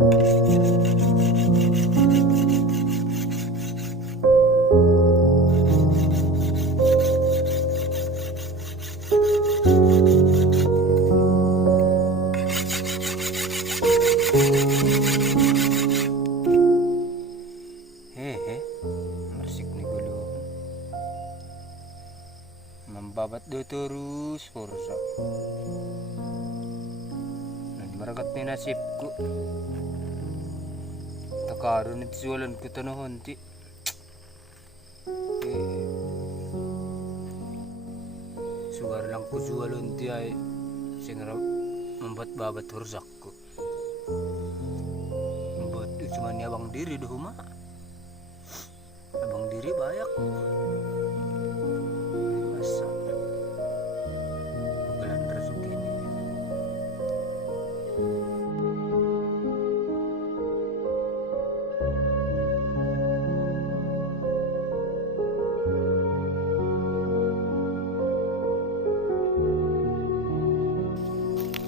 Hehe, mersik nih gulu. Membabat do terus Forza. Nanti maragat ni nasibku. Takaron iti suwalan ko tanahon ti. Sugar lang ko suwalan ti ay singra membat babat Forza ko. Membat cuma ni abang diri do huma. Abang diri bayak. Masa bagalan rezeki ni.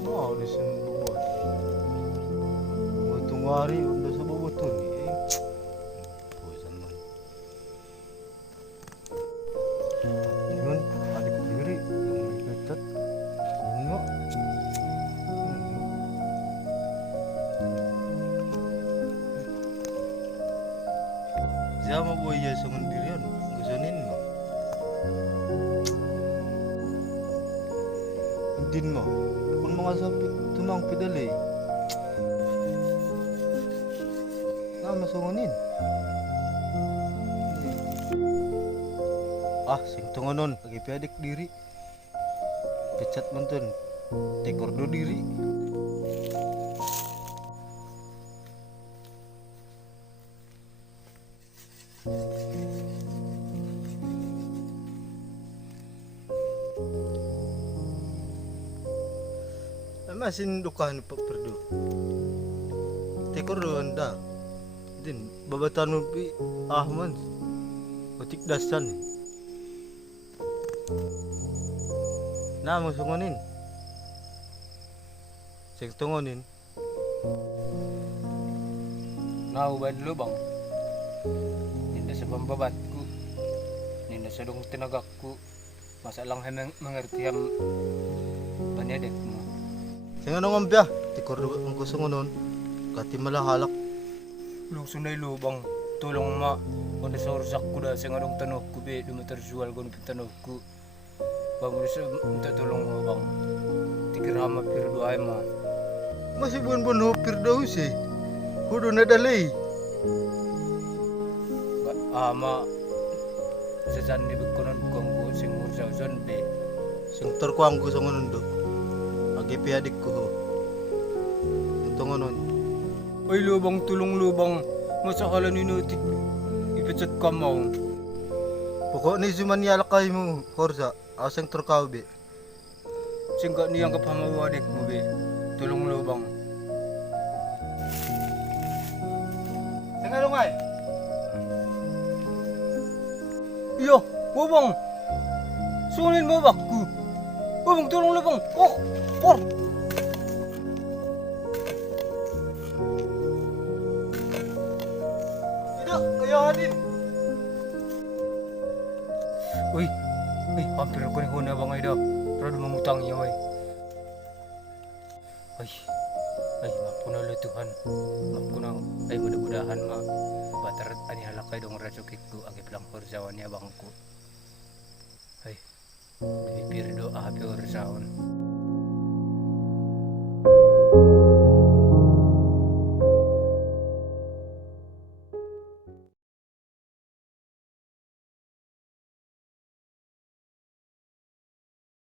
Mau di sini buat. Buat tungwari udah sebab betul ni. Bosan man. Yun, adik diri yang melihat bunga. Sama boy ya sendirian, gusanin mo. Din mo, kung mga sapit tumang pidali. Masungunin. Sing tungonon, lagi pedek diri. Pecat mantun, tekor do diri. Masin dukahan pa perdu. Tekor do anda. Din babatan mo pi ahman. Otik dasan. Na mo sungonin. Sing tungonin. Nauban lubang. Ninda sa pambabat ko. Ninda sa dong tinagak ko. Masalang hay mengertiam panyadek mo. Sing ano ngambya? Tekor do ang kusungonon. Kati malahalak. Lusunay lubang. Tulong ma. Kung sa ursak ko da sa ngadong tanok ko be. Dumatersual ko ng tanok ko. Bago sa tulong mo bang. Tikirama pirdo ay ma. Masih buan-buan hopir daw si. Kudo na dalay. Ma. Sa san nibig ko nun kung ko sing ursa uson be. Sing terkuang kusungonon do. Agi piadik ko ho. Tungonon. Ay lubang tulong lubang. Masakalan inutik. Ipitsat ka mo. Pokok ni Zuman yalakay mo, Horza. Asang terkau be. Singkat niyang kapamawadik mo be. Tulong lubang. Tengah dongay. Iyo, bubang. Sunin mo bakku. Bubang tulong lubang. Oh. Tidak, kaya hadin. Uy, hampir ko ni huna bang ida. Rado mangutang iya ay. Maaf ko na lutuhan. Maaf ko na ay mudah-mudahan ma. Batarat ani halakay dong rasukit ko agip lang horsawan niya bangko. Ay, bibir do api horsawan.